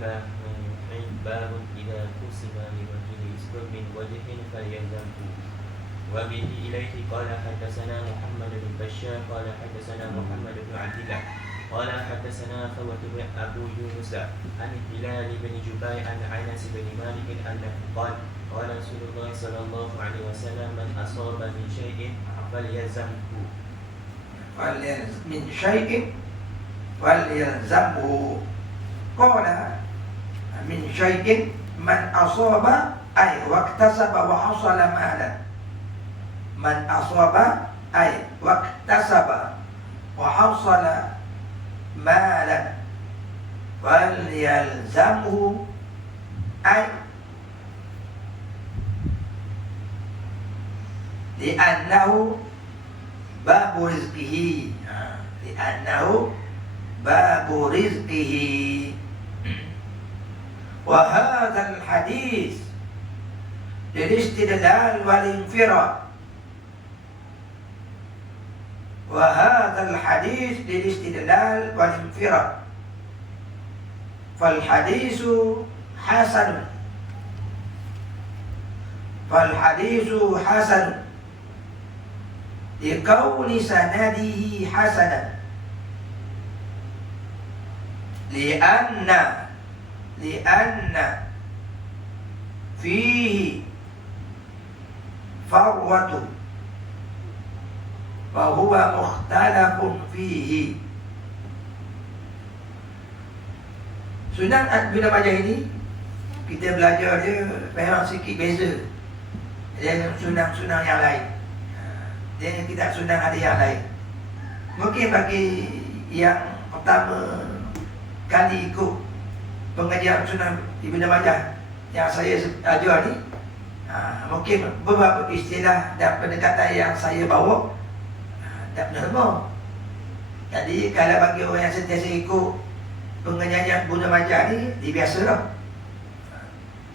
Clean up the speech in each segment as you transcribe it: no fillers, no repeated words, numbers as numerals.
الله باب إذا قسم لرجل اسم من وجه فليلزمه. وبه إليه قال حدثنا محمد بن بشار قال حدثنا محمد بن عبد الله قال حدثنا خوة أبو يونس عن هلال بن جبير عن أنس بن مالك أنه قال قال رسول الله صلى الله عليه وسلم من أصاب من شيء فليلزمه من شيء فليلزمه قال من شيء من أصاب أي واكتسب وحصل مالا من أصاب أي واكتسب وحصل مالا فليلزمه أي لأنه باب رزقه لأنه باب رزقه. وهذا الحديث للاستدلال والانفراد وهذا الحديث للاستدلال والانفراد فالحديث حسن لكون سنده حسنا لأن فيه فروة فهو مختلف فيه. Sunan Ibn Majah ini kita belajar dia memang sikit beza dengan sunan-sunan yang lain. Dengan kitab sunan ada yang lain. Mungkin bagi yang pertama kali ikut pengajian Sunan Ibn Majah yang saya ajar ni, mungkin beberapa istilah dan pendekatan yang saya bawa tak benar. Jadi kalau bagi orang yang sentiasa ikut pengajian Ibn Majah ni, dia biasalah.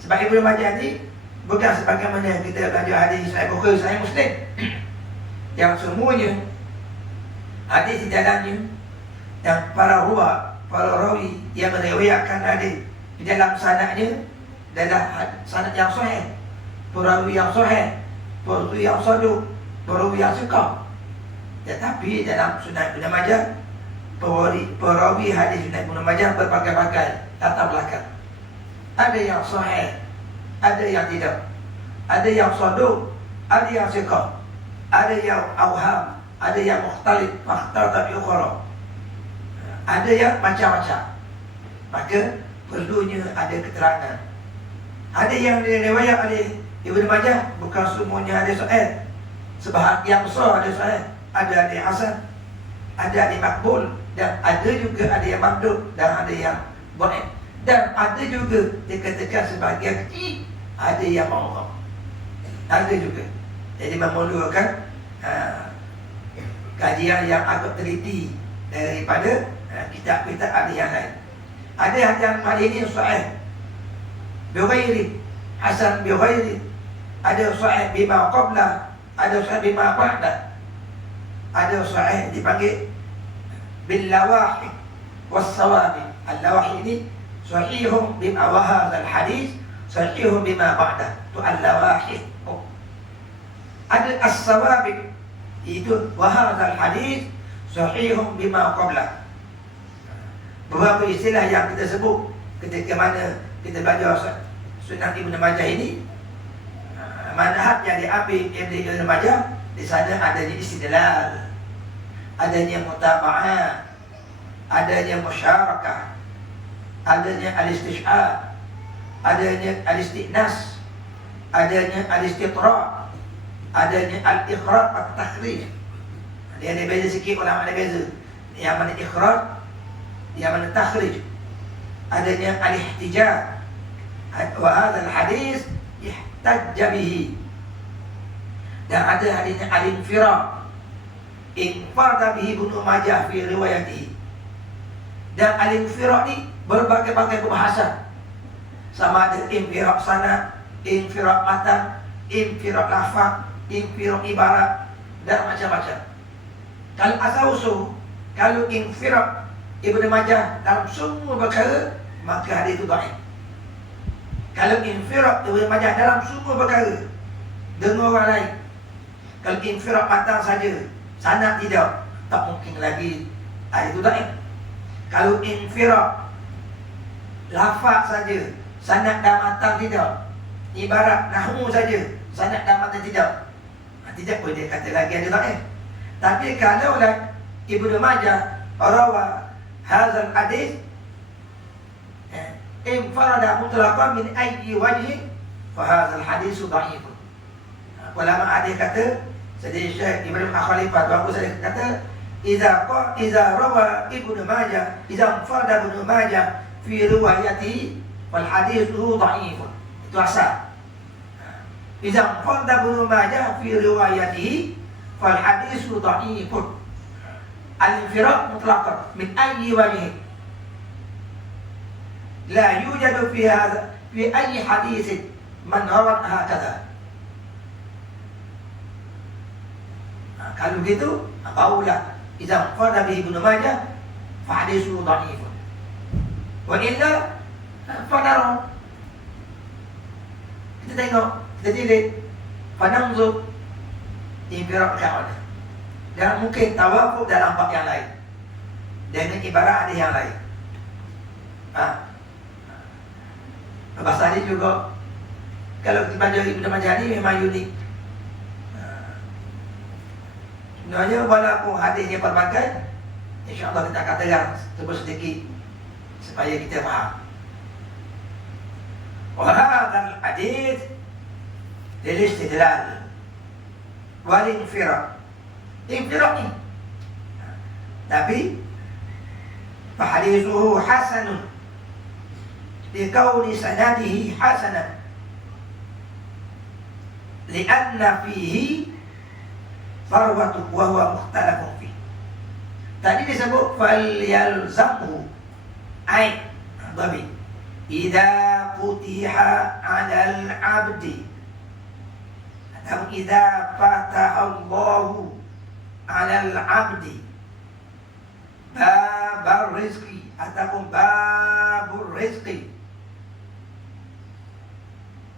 Sebab Ibn Majah ni bukan sebagaimana kita belajar hadis Sahih Bukhari, Sahih Muslim yang semuanya hadis di dalamnya yang para rawi yang meriwayatkan hadis di dalam sanadnya adalah sanad yang sahih, perawi yang sahih, perawi yang saduq, perawi yang thiqah. Tetapi dalam Sunan Ibn Majah perawi hadis Sunan Ibn Majah berbagai-bagai latar belakang. Ada yang sahih, ada yang tidak, ada yang saduq, ada yang thiqah, ada yang awham, ada yang mukhtalif, mukhtalif ukhra, ada yang macam-macam. Maka perlunya ada keterangan. Ada yang diriwayat oleh Ibn Majah bukan semuanya ada sahih. Sebahagian besar ada sahih, ada hasan, ada makbul, dan ada juga ada yang mardud, dan ada yang dhaif, dan ada juga dikatakan sebahagian kecil ada yang mawdhu'. Ada juga. Jadi memerlukan kajian yang agak teliti daripada kitab-kitab ada yang lain. Ada yang hadis ini sahih bighairi, hasan bighairi, ada sahih bima qabla, ada sahih bima ba'da, ada sahih dipanggil bil lawahih was sawabi. Al lawahih ini sahihun bima wa hadzal hadis sahihun bima ba'da, tu al lawahih. Ada as-sawabi, itu wa hadzal hadis sahihun bima qabla. Beberapa istilah yang kita sebut ketika mana kita belajar Sunan Ibn Majah ini, manhaj yang diambil Ibn Majah, di sana adanya istidlal, adanya mutaba'ah, adanya musyarakah, adanya al-istishhad, adanya al-istiqnas, adanya al-istitra', adanya al-ikhraj at-takhrij. Dia ada beza sikit, ulama ada beza. Yang mana ikhraj, yang mana takhrij. Adanya al-ihtijaj. Wa hadzal hadis ihtajja bihi. Dan ada hadisnya al-infirad. Infarada bihi Ibnu Majah fi riwayatihi. Dan al-infirad ni berbagai-bagai perbahasan. Sama ada infirad sanad, infirad matan, infirad lafaz, infirad ibarat, dan macam-macam. Kalau asal usul, kalau infirad Ibnu Majah dalam semua perkara maka hadis itu dhaif. Kalau infirad Ibnu Majah dalam semua perkara dengan orang lain, kalau infirad matang saja, sanad tidak, tak mungkin lagi hadis itu dhaif. Kalau infirad lafaz saja, sanad dan matang tidak, ibarat nahwu saja, sanad dan matang tidak, tidak boleh kata lagi ada dhaif. Tapi kalau Ibnu Majah rawa hadzal hadis infarada mutlaqan min ayyi wajh fa hadzal hadis dhaif. Ulama ada kata, jadi Syekh Ibrahim Al-Khalifah tu saya kata, idza rawa Ibnu Majah, idza infarada Ibnu Majah fi riwayati wal hadis dhaif. Itu asal. Idza infarada Ibnu Majah fi riwayatihi fal hadis dhaif. Al-infirad mutlaqan min ayyi wajh. لا يوجد في هذا في أي حديث من روى هكذا. Kalau begitu, qaulah idza qala bihi Ibnu Majah fa hadithu dhaif. Wa illa fa nara. Kita tengok, kita lihat, pananzur infirad kawan. Dan mungkin tawafuk dalam bab yang lain. Dengan ibarat ada yang lain. Bahasa ini juga kalau kita baca Ibnu Majah ini memang unik. Sebenarnya walaupun hadisnya berbagai, insya-Allah kita akan dengar sedikit supaya kita faham. Wa hadzal hadis lil istidlal wal infirad. Infirad ni. Tapi fahadithuhu hasanun لكون سنده حسنا لأن فيه ثروة وهو مختلف فيه. Tadi disebut falyalzamhu ay dhabi idza futiha 'alal 'abdi atau idza fataha Allahu 'alal 'abdi babar rizqi ataupun babur rizqi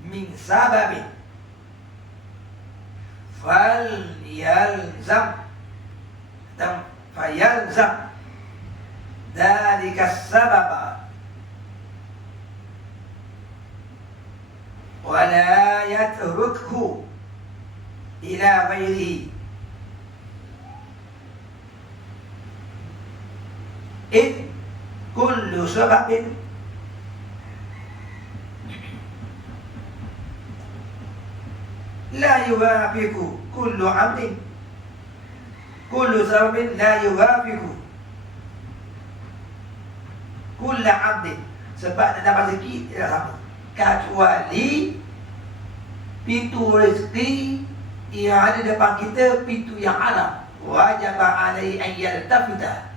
min sababin falyalzam dan fayalzam dalika sababa wa la yatrukhu ila ghairihi id kullu sababin la yuwafiqu kullu amrin kullu sababin la yuwafiqu kullu amrin. Sebab dapat rezeki tidak sama kecuali pintu rezeki yang ada depan kita, pintu yang haram, wajib alaihi an yaltafita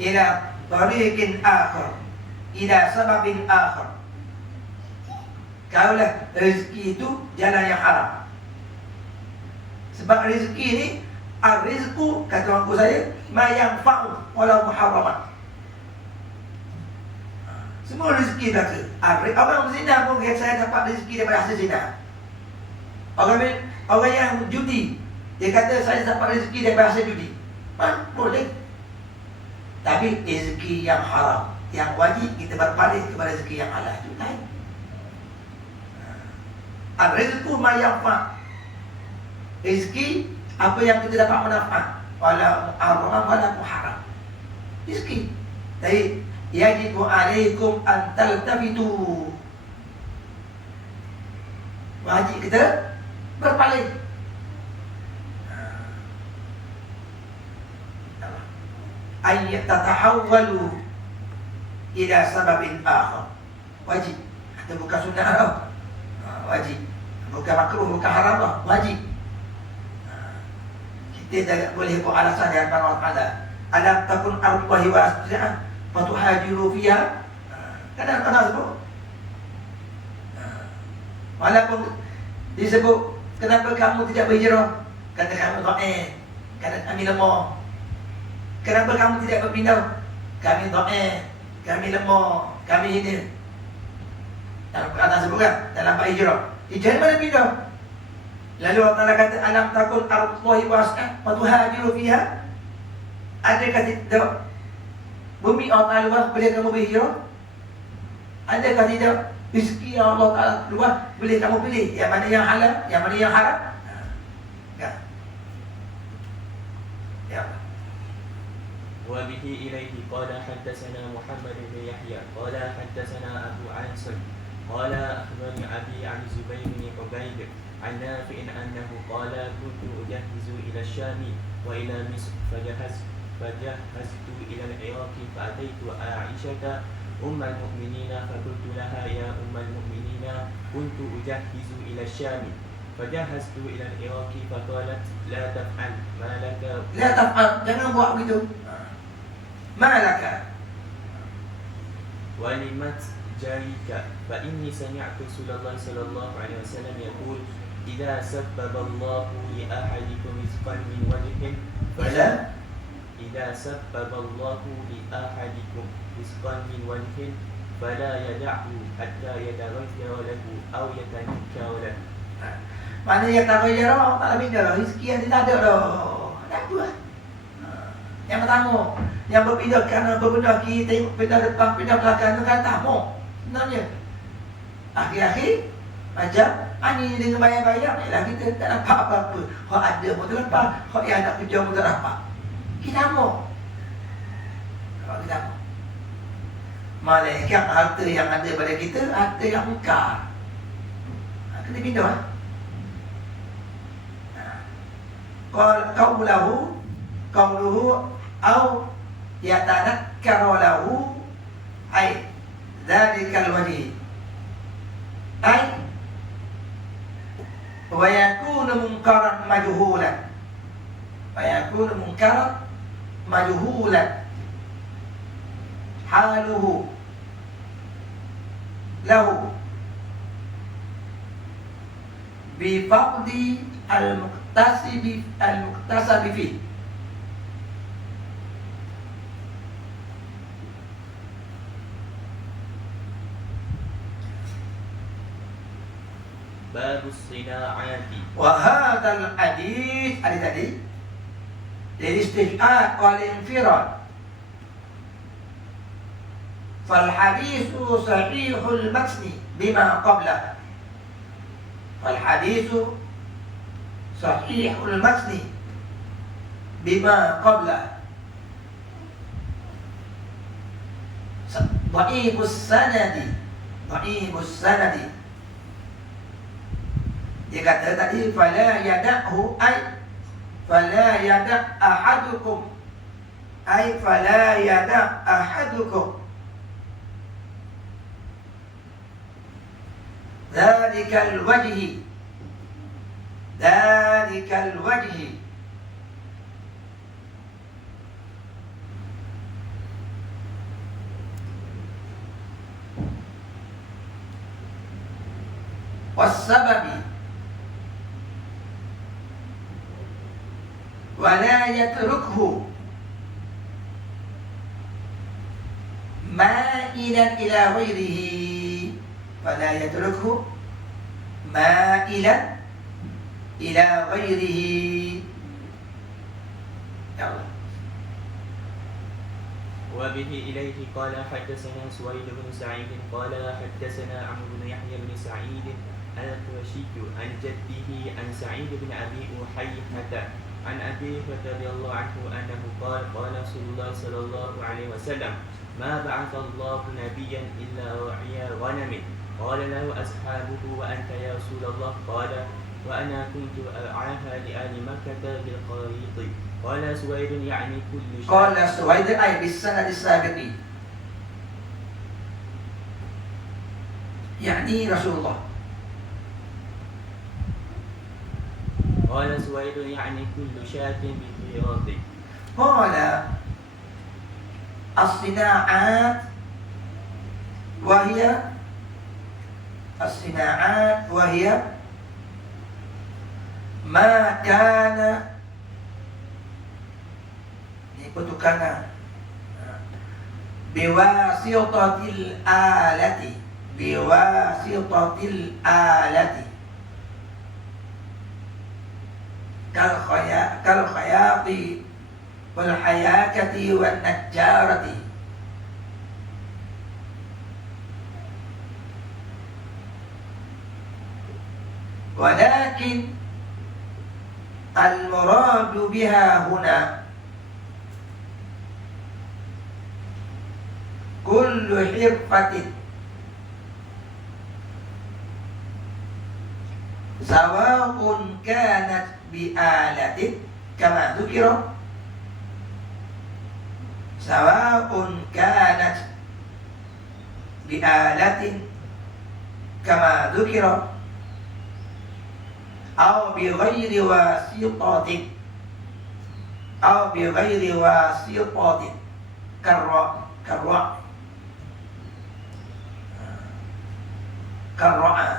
ila tariqin akhar ila sababin akhar. Kalaulah rezeki itu jalan yang haram. Sebab rezeki ini ar-rizqu, kata orang saya, ma yanfa'u walau muharraman. Semua rezeki kata. Orang zina pun kata saya dapat rezeki daripada hasil zina. Orang yang judi, dia kata saya dapat rezeki daripada hasil judi. Boleh. Tapi rezeki yang haram, yang wajib kita berpaling kepada rezeki yang halal itu lain. Ar-rizqu ma yanfa'. Rezeki apa yang kita dapat manfaat, wala muharram wala muharram. Rezeki. Jadi yajibu alaikum an taltafitu. Wajib kita berpaling. Ay tatahawwalu ila sababin akhar. Wajib. Itu bukan sunnah tau. Wajib. Bukan makruh, bukan haram tau. Wajib. Kita tidak boleh buat alasan yang Allah Ta'ala. Alam takun ardullahi wasi'ah fatuhajiru fiha. Kadang-kadang sebut. Walaupun disebut kenapa kamu tidak berhijrah, kata kamu kata kami lemah. Kenapa kamu tidak berpindah? Kami dhaif, kami lemah, kami ini. Dalam perkataan sebut kan, dalam bab hijrah. Hijrah mana pindah? Lalu Allah Ta'ala kata, alam takun ardullahi wasi'ah wa tuhajiru fiha. Adakah tidak bumi Allah Ta'ala luas, boleh kamu berhijrah? Adakah tidak rezeki Allah Ta'ala luas, boleh kamu pilih yang mana yang halal, yang mana yang haram? Ya. Ya. وبه إليه قال حدثنا محمد بن يحيى قال حدثنا أبو عنصر قال أخبرني أبي عن زبير بن عبيد عن نافع أنه قال كنت أجهز إلى الشام وإلى مصر فجهزت إلى العراق فأتيت عائشة أم المؤمنين فقلت لها يا أم المؤمنين كنت أجهز إلى الشام فجهزت إلى العراق فقالت لا تفعل ما لك لا تفعل, jangan buat begitu. ما لك ولمت جارك فإني سمعت رسول الله صلى الله عليه وسلم يقول إذا سبب الله لأحدكم رزقا من وجه فلا إذا سبب الله لأحدكم رزقا من وجه فلا يدعه حتى يتغير له أو يتنكر له. Mana yang tak kaya dah, tak lebih dah. Rezeki yang dia tak ada dah. Tak tu lah. Yang pertama, yang berpindah kerana berbenah kiri, tengok pindah depan, pindah belakang tu kan tak mau. Sebenarnya. Akhir-akhir, macam ni dengan bayar-bayar, ialah kita tak dapat apa-apa. Kalau ada pun tak dapat, kalau yang nak kerja pun tak dapat. Kita mau. Kalau kita mau. Malaikat harta yang ada pada kita, harta yang mungkar. Kena pindah lah. Qawluhu au yatanakkaru lahu ay dhalikal wajhi ay wa yakunu munkaran majhulan haluhu lahu bi faqdi al-muqtasabi fi. باب الصناعات. وهذا الحديث tadi للاستشهاد والانفراد. فالحديث صحيح المتن بما قبله. فالحديث صحيح المتن بما قبله. ضعيف السند. Dia kata tadi fala yada'hu ay fala yada' ahadukum ay fala yada' ahadukum dhalikal wajhi wassababi ولا يتركه مائلا إلى غيره ولا يتركه مائلا إلى غيره. يا الله. وبه إليه قال حدثنا سويد بن سعيد قال حدثنا عمرو بن يحيى بن سعيد القرشي عن جده عن سعيد بن أبي أحيحة عن أبي رضي الله عنه أنه قال قال رسول الله صلى الله عليه وسلم ما بعث الله نبيا إلا راعي غنم. قال له أصحابه وأنت يا رسول الله؟ قال وأنا كنت أرعاها لآل مكة بالقريط. قال سويد يعني كل شيء. قال سويد أي بالسند السابق يعني رسول الله. قال سويد يعني كل شاة بخياط. قال الصناعات وهي ما كان pertukangan. Biwasitatil alati, biwasitatil alati, kal khayati wal hayakati wan najjarati. Walakin al-muradu biha huna kullu hirfatin sawa'un kanat bi'alatin kama dzukira, sawa'un kanat bi'alatin kama dzukira أو بغير واسطة أو بغير واسطة كالرأى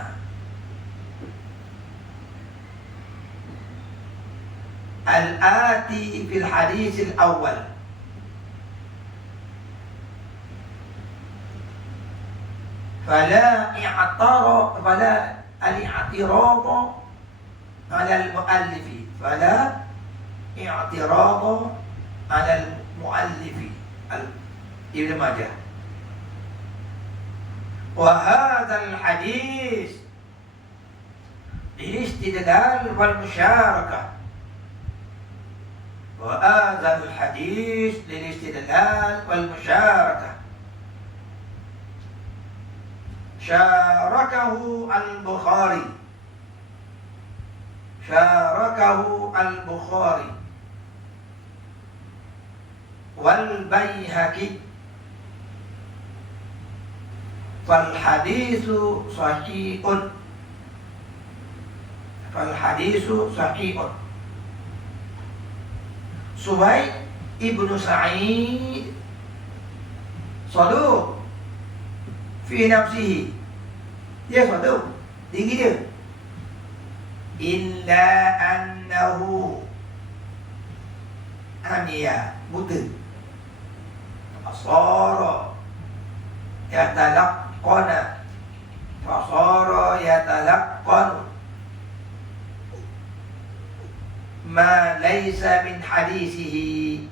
الآتي في الحديث الأول. فلا الاعتراض على المؤلف، فلا اعتراض على المؤلف ابن ماجه. وهذا الحديث للاستدلال والمشاركة، وهذا الحديث للاستدلال والمشاركة. شاركه البخاري، شاركه البخاري والبيهقي، فالحديث صحيح، فالحديث صحيح. Suhaib ibnu Sa'id saduq fi nafsihi, dia saduq, tinggi dia. Illa annahu amiya, buta. Fasara yatalaqqana, fasara yatalaqqanu ma laysa min hadisihi.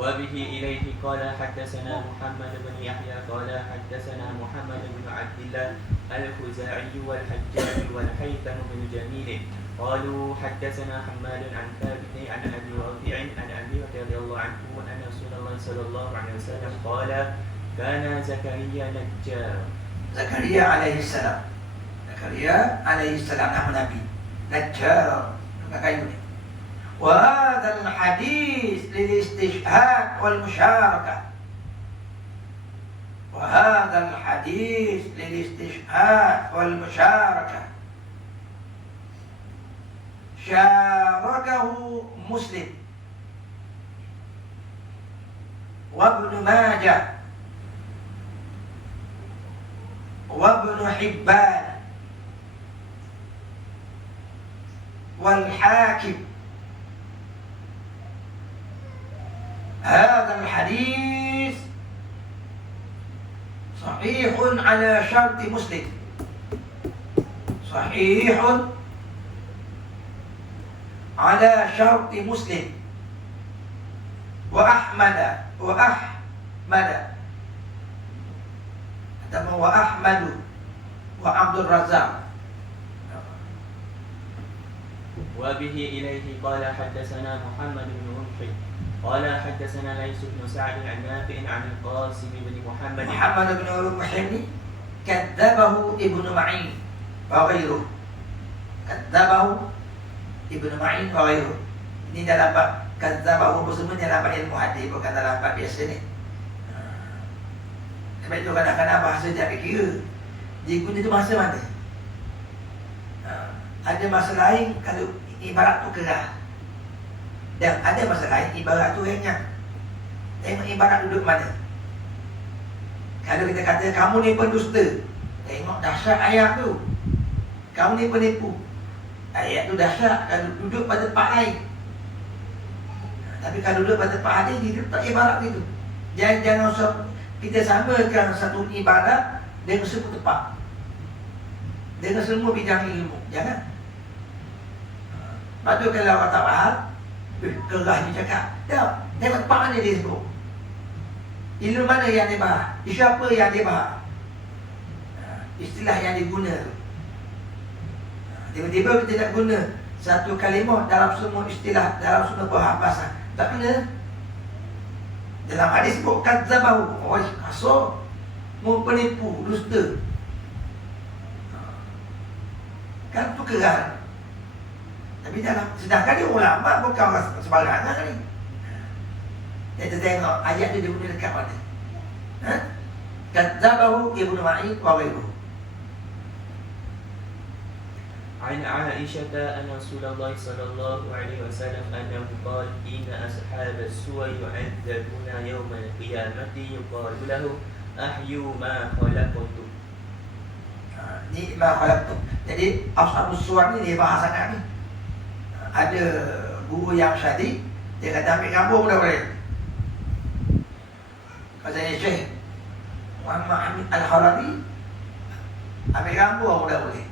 وبه إليه قال حدثنا محمد بن يحيى قال حدثنا محمد بن عبد الله الخزاعي والحجاج والهيثم بن جميل قالوا حدثنا حماد عن ثابت عن أبي رافع عن أبي رضي الله عنه أن رسول الله صلى الله عليه وسلم قال كان زكريا نجار. زكريا عليه السلام، زكريا عليه السلام nama Nabi, Najjar, kayunya. وهذا الحديث للاستشهاد والمشاركة، وهذا الحديث للاستشهاد والمشاركة. شاركه مسلم وابن ماجه وابن حبان والحاكم. هذا الحديث صحيح على شرط مسلم، صحيح على شرط مسلم وأحمد وعبد الرزاق. وبه إليه قال حدثنا محمد بن رمحي قال حدثنا ليس بن سعد عن نافع عن القاسم بن محمد بن رمحي كذبه ابن معين وغيره، كذبه ابن معين وغيره. Ini dalam bab kadzabahu semua dalam bab ilmu hadis, bukan dalam bab biasa ni. Sebab itu kadang-kadang bahasa tak kira dia guna tu masa mana. Ada masa lain kalau ibarat tu kerah, dan ada masa lain ibarat tu renyah. Tengok ibarat duduk mana. Kalau kita kata kamu ni pendusta, Tengok dahsyat ayat tu. Kamu ni penipu. Ayat tu dahsyat kalau duduk pada tempat lain. Tapi kalau duduk pada tempat hadis, dia tak ibarat gitu. Jangan kita samakan satu ibarat dengan semua tempat, dengan semua bidang ilmu. Jangan. Lepas tu kalau orang tak faham, kerah dia cakap, tengok tempat mana dia sebut, ilmu mana yang dia bahas, isu apa yang dia bahas, istilah yang diguna tu. Tiba-tiba kita nak guna satu kalimah dalam semua istilah, dalam semua bahasa. Tak kena. Dalam hadis sebut kadzabahu, oh kasar, mau penipu, dusta. Kan tu kerana. Tapi sedangkan dia ulama bukan orang sembarangan ni. Kita tengok ayat dia guna dekat mana. Kadzabahu Ibnu Ma'in wa ghairuhu. عن عائشة أن رسول الله صلى الله عليه وسلم أنه قال إن أصحاب السوء يعذبون يوم القيامة يقال له أحيوا ما خلقتم. Ni ma khalaqtum. Jadi ashabus suwar ni dia bahasakan ni. Ada guru yang syadid, dia kata ambil gambar dah boleh. Katanya Syekh Muhammad Hamid Al-Harari, ambil gambar dah boleh.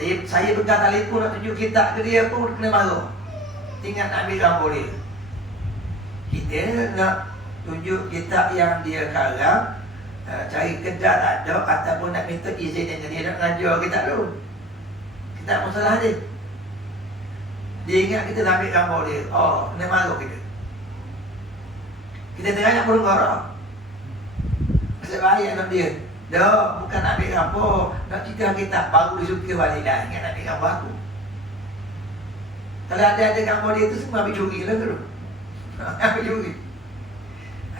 Saya pegang telefon nak tunjuk kitab ke dia pun kena marah. Tinggal nak ambil gambar dia. Kita nak tunjuk kitab yang dia karang, cari kedai tak ada, ataupun nak minta izin dengan dia nak ngajar kitab tu. Kitab masalah dia. Dia ingat kita nak ambil gambar dia. Oh, kena marah kita. Kita tengah nak perenggarak. Sebab bahaya nak dia. Dah, bukan nak ambil gambar, nak cerita kitab baru dia suka balik dah. Ingat nak ambil gambar aku. Kalau ada gambar dia tu semua ambil curi lah tu. Ambil curi.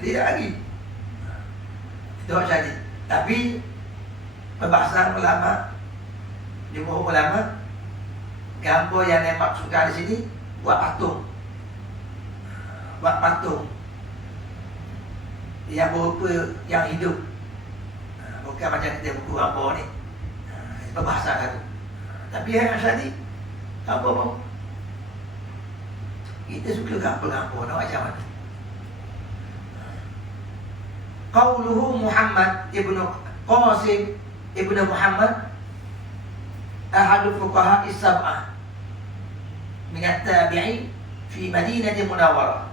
Dia tak lagi. Itu hak syadid. Tapi perbahasan ulama, jumhur ulama, gambar yang dia maksudkan di sini buat patung. Buat patung yang berupa yang hidup. Bukan macam kita buku gambar ni. Berbahasa satu. Tapi yang syadid, gambar pun kita suka gambar-gambar nak macam mana. Qauluhu Muhammad ibnu Qasim ibnu Muhammad ahadu fuqaha as-sab'ah min at-tabi'in fi Madinah Munawwarah.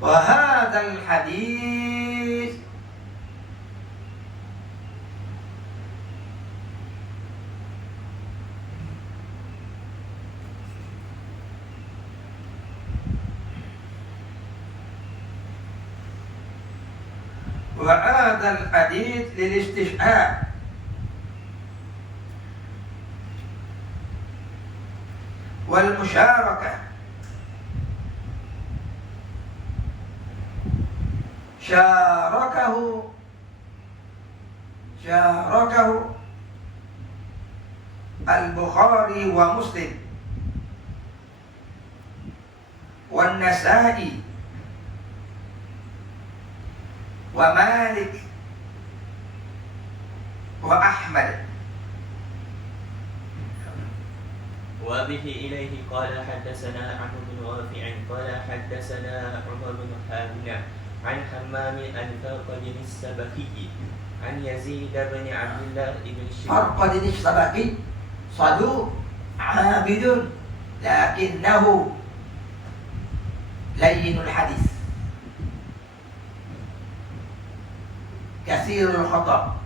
Wa hadzal hadis وهذا الحديث للاستشهاد والمشاركة شاركه البخاري ومسلم والنسائي ومالك وأحمد. وبه إليه قال حدثنا عمرو بن رافع قال حدثنا عمر بن حامد عن حمام عن فرقد السبكي عن يزيد بن عبد الله بن فرقد السبكي صدوق عابد لكنه لين الحديث كثير الخطأ.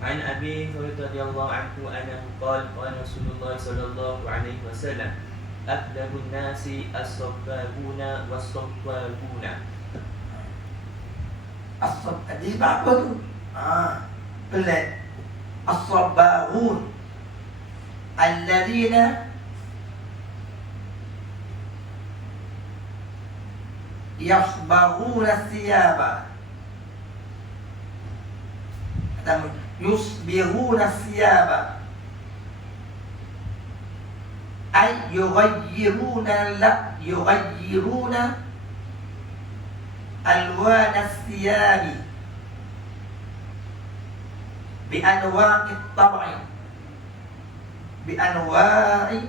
عن أبي هريرة رضي الله عنه أنه قال قال رسول الله صلى الله عليه وسلم أكذب الناس الصبابون والصوابون. Di sebab apa tu? Pelik. As-sabbahun alladzina yasbahuna thiyaba atau yusbihuna thiyaba ay yughayyiruna alwan as-siyabi bi anwa'i at-tab'i bi anwa'i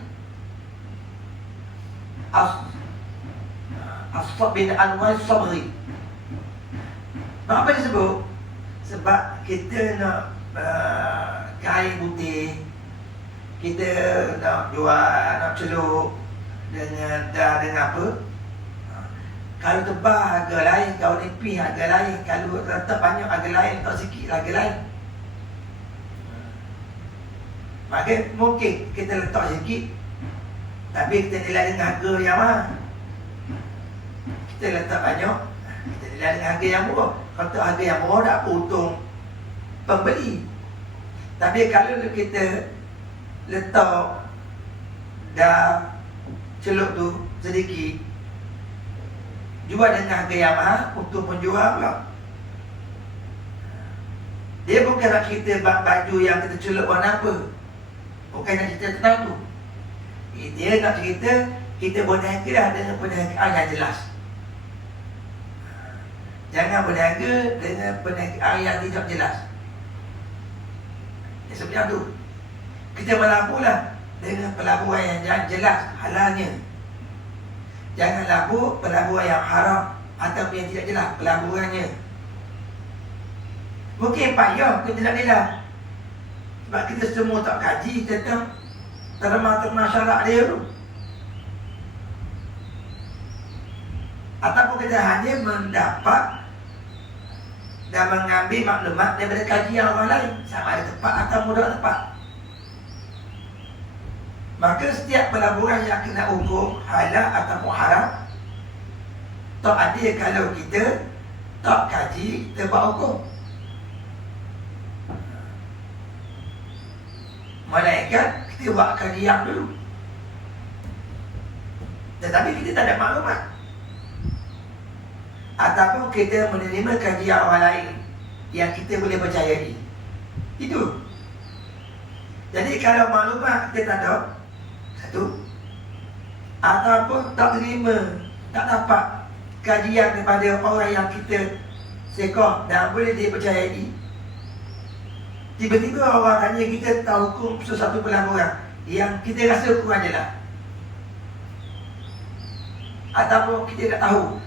bin anwa'i as-sabri. Kenapa disebut? Sebab kita nak kain putih, kita nak jual, nak celup dengan apa? Kalau tebal harga lain, kalau nipis harga lain, kalau letak banyak harga lain, letak sikit harga lain. Maka mungkin kita letak sikit, tapi kita nilai dengan harga yang mahal. Kita letak banyak, kita nilai dengan harga yang murah. Kalau letak harga yang murah, tak untung pembeli. Tapi kalau kita letak dah celup tu sedikit, jual dengan harga yang mahal, untung penjual pula. Dia bukan nak cerita baju yang kita celup warna apa, bukan nak cerita tentang tu. Dia nak cerita kita berniaga dah dengan perniagaan yang jelas. Jangan berniaga dengan perniagaan yang tidak jelas. Sebenarnya tu kita melabuhlah dengan pelabuhan yang jelas halalnya. Jangan labur pelabuhan yang haram atau yang tidak jelas pelabuhannya. Mungkin payah kita tidak nilai, sebab kita semua tak kaji tentang terma syarak dia tu. Ataupun kita hanya mendapat dan mengambil maklumat daripada kajian orang lain, sama ada tepat atau mudah tepat. Maka setiap pelaburan yang kena hukum halal atau haram, tak ada kalau kita tak kaji, kita buat hukum. Malaikat kita buat kajian dulu, tetapi kita tak ada maklumat, ataupun kita menerima kajian orang lain yang kita boleh percayai. Itu. Jadi kalau maklumat kita tak ada, satu, ataupun tak terima, tak dapat kajian daripada orang yang kita sekoh dan boleh dipercayai, tiba-tiba orang tanya kita tahu hukum sesuatu pelaburan yang kita rasa kurang jelas, ataupun kita tak tahu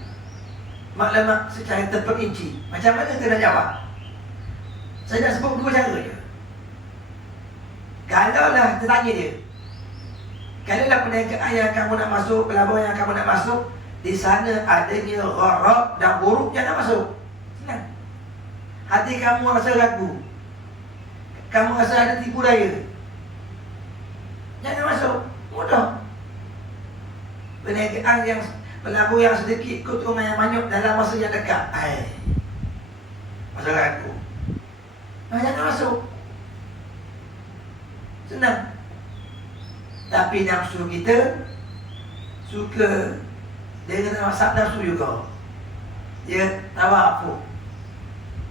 maklumat secara terperinci, macam mana kita nak jawab? Saya nak sebut dua cara je. Kalaulah kita tanya dia, kalaulah perniagaan yang kamu nak masuk, pelaburan yang kamu nak masuk, di sana adanya gharar dan buruk, jangan masuk. Senang. Hati kamu rasa ragu, kamu rasa ada tipu daya, jangan masuk. Mudah. Perniagaan yang pelaburan yang sedikit, keuntungan yang banyak dalam masa yang dekat, masa ragu, jangan masuk. Senang. Tapi nafsu kita suka dengan masak nafsu juga. Dia tawafu,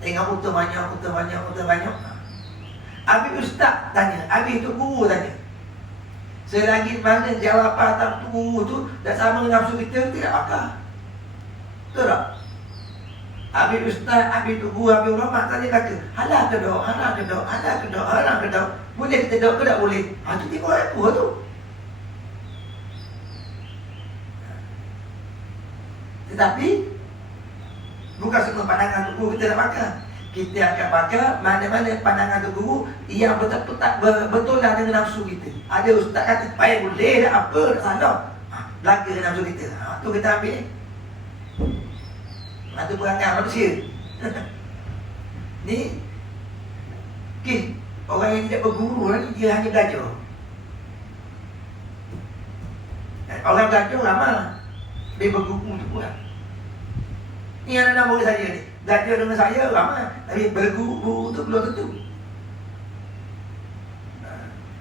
tengok untung banyak. Habis ustaz tanya, habis tu guru tanya, selagi mana jawapan tentang guru tu dah sama dengan nafsu kita, tidak bakal. Betul tak? Habis ustaz, habis tu guru, habis ulama tanya kata, halal ke dok, boleh kita dok ke tak boleh? Itu tiba aku tu. Tetapi bukan semua pandangan tu guru kita nak pakai. Kita akan pakai mana-mana pandangan tu guru yang betul-betul dengan nafsu kita. Ada ustaz kata, baik boleh tak, apa tak salah, belaka dengan nafsu kita. Tu kita ambil. Itu perangai manusia. Ni orang yang tidak berguru ni, dia hanya belajar. Orang belajar ramai, dia berguru tu kurang. Ni anak-anak murid saya ni, belajar dengan saya ramai, tapi berguru tu belum tentu.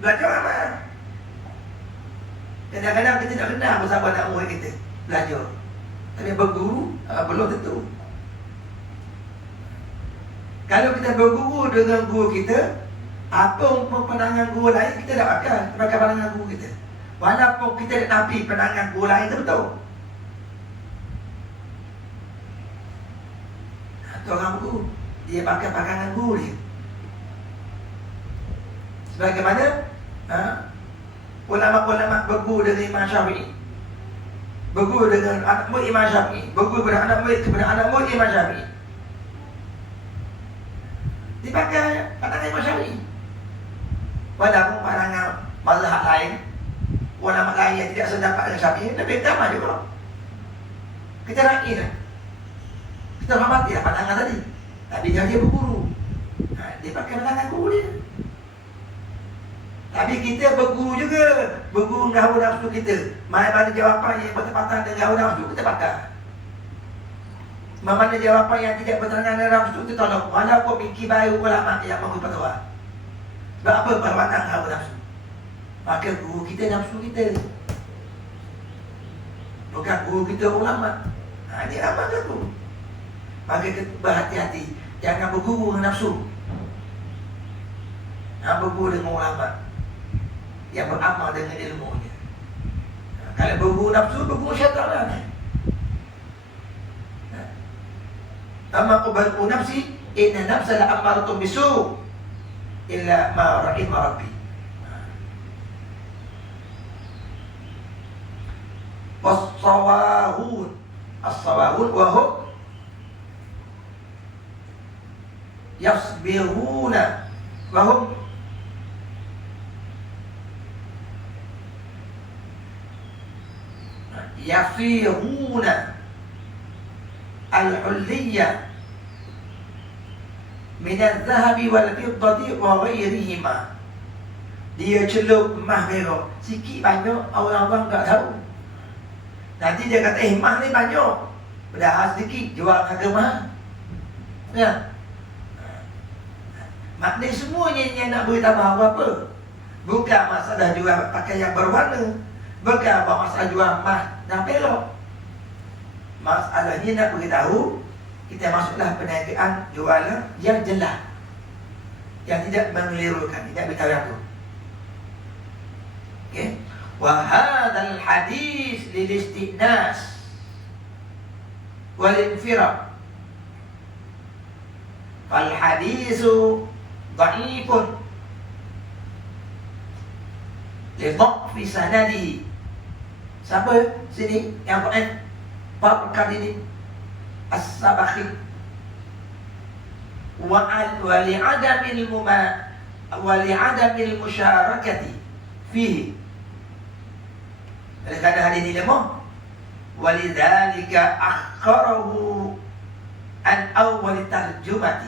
Belajar ramai. Kadang-kadang kita tak kenal bersama anak murid kita belajar, tapi berguru belum tentu. Kalau kita berguru dengan guru kita, apa pandangan guru lain kita tak pakai pandangan guru kita. Walaupun kita Nabi penangan guru lain itu betul. Itu orang guru, dia pakai pakangan guru dia. Sebagaimana ulama-ulama berguru dengan Imam Syafi'i, berguru dengan anak murid Imam Syafi'i, berguru kepada anak murid Imam Syafi'i. Dipakai pandangan Imam Syafi'i. Walaupun pandangan mazhab lain, ulama lain yang tidak sedapat dengan Syafi'i, lebih utama juga. Kita rakyat lah. Kita hormati lah pandangan tadi. Tapi dia berguru. Dia pakai pandangan guru dia. Tapi kita berguru juga. Berguru dengan hawa nafsu kita. Mana-mana jawapan yang bertepatan dengan hawa nafsu, kita pakai. Mana jawapan yang tidak bertentangan dengan nafsu, kita tolong. Walaupun mikir baru ulama yang memberi fatwa. Sebab apa berwarna hawa nafsu? Maka guru kita nafsu kita. Bukan guru kita ulama. Dia amat tu. Maka kita berhati-hati. Jangan berguru dengan nafsu. Berguru dengan ulama yang beramal dengan ilmunya. Kalau berguru nafsu, berguru syaitan lah. Amma ubarku nafsi, inna nafsa la ammaratun bisu illa ma rahima rabbi. Was-sawahun, as-sawahun wa hum yasbiruna wa hum yafiruna al-hulliyya min al-dhahabi wal-fiddati wa ghairihima. Dia celup emas merah. Sikit banyak orang-orang tak tahu. Nanti dia kata, emas ni banyak, padahal sedikit, jual harga mahal. Ya. Maknanya semuanya yang nak beritahu apa? Bukan masalah jual pakaian berwarna, bukan masalah jual emas dan perak. Masalahnya nak beritahu, kita masuklah perniagaan jualan yang jelas, yang tidak mengelirukan, tidak beritahu yang tu. Okay. وهذا الحديث للاستئناس والانفراد فالحديث ضعيف لضعف سنده. Siapa sini yang Quran bab kali ini? As-Sabakhi wa li'adamil musyarakati fihi. Kerana hadis ini lemah, walidzalika akharahu an awwal tarjumati,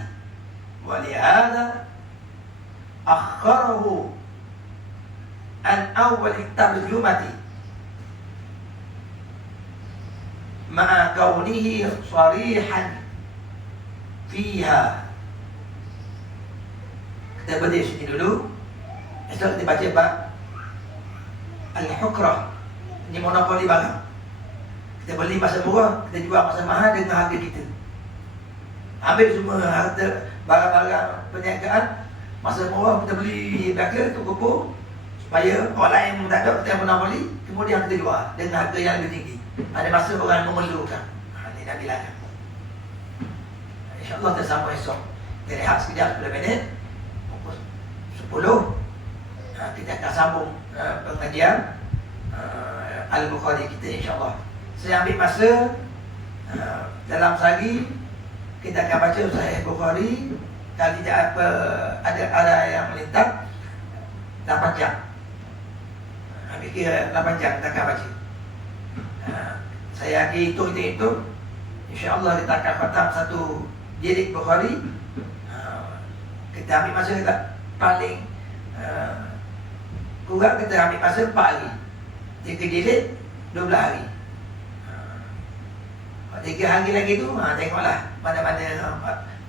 walihada akharahu an awwal tarjumati ma'a kaunihi sarihan fiha. Kita baca sini dulu. Esok kita baca bab al-hukrah. Ini monopoli barang. Kita beli masa murah, kita jual masa mahal dengan harga kita. Ambil semua harga barang-barang perniagaan masa murah, kita beli belaka untuk kumpul supaya orang lain yang tak ada, kita monopoli, kemudian kita jual dengan harga yang lebih tinggi. Ada masa orang memerlukan. Ini Nabi larang. InsyaAllah kita sambung esok. Kita rehat sekejap 10 minit. Pukul 10 kita akan sambung pengajian Al-Bukhari kita, insyaAllah. Saya ambil masa dalam sehari kita akan baca Sahih Bukhari. Kalau tidak apa ada arah yang melintas, 8 jam. Ambil kira 8 jam kita akan baca. Saya hitung, InsyaAllah kita akan khatam satu jilid Bukhari. Kita ambil masa kita paling kurang, kita ambil masa 4 hari. 3 jilid 12 hari. 3 hari lagi tu tengoklah mana-mana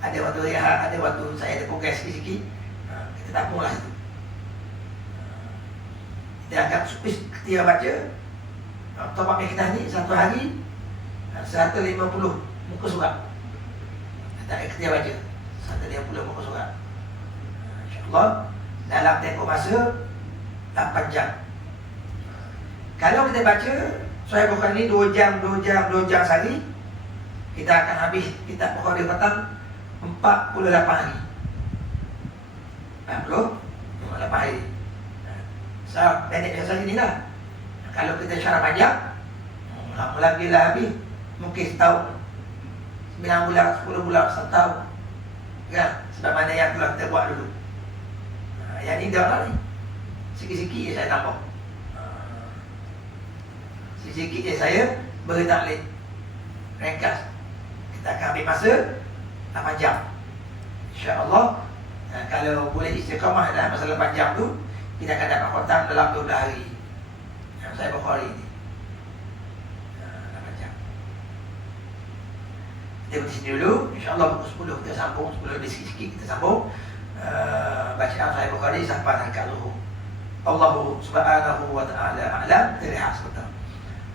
ada waktu rehat, ada waktu saya ada progres sikit-sikit, kita tampunglah situ. Kita akan ketika baca Top-up Meknah ni satu hari 150 muka surat. Tak ketika baca 150 muka surat. InsyaAllah dalam tempoh masa 8 jam. Kalau kita baca Sahih Bukhari 2 jam sehari, kita akan habis kitab Bukhari petang 48 hari. 48 hari. So, pendek biasa ni lah. Kalau kita syarah panjang, lama lagi lah habis. Mungkin setahun, 9 bulan, 10 bulan, 1 tahun. Kan? Sebab mana yang telah kita buat dulu. Yang ni dah lah ni. Sikit-sikit je saya tambah. Sikit-sikit je saya beri taklid. Ringkas. Kita akan ambil masa 8 jam. InsyaAllah, kalau boleh istiqamah dalam masalah 8 jam tu, kita akan dapat khatam dalam 12 hari. Yang saya Bukhari ni. 8 jam. Kita berhenti sini dulu. InsyaAllah pukul 10 kita sambung. 10 lebih sikit-sikit kita sambung. Bacaan Sahih Bukhari sampai rakaat zuhur. Allahu subhanahu wa ta'ala a'lam. Kita lihat sebentar.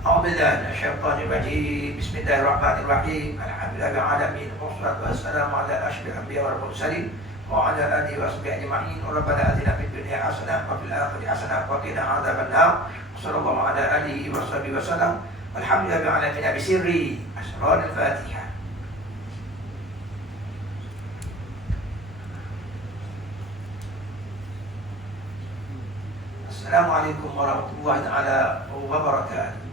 A'udzubillahi minasyaitonir rajim. Bismillahirrahmanirrahim. Alhamdulillahil alamin. Wassalatu wassalamu ala asyrafil anbiya'i wal mursalin wa ala alihi wa sahbihi ajma'in. Rabbana atina fid dunya hasanah wa fil akhirati hasanah wa qina adzabannar. Sallallahu ala alihi wa sahbihi wasallam. Alhamdulillahi alamin bisirri asrarul Fatihah. Assalamualaikum warahmatullahi taala wabarakatuh.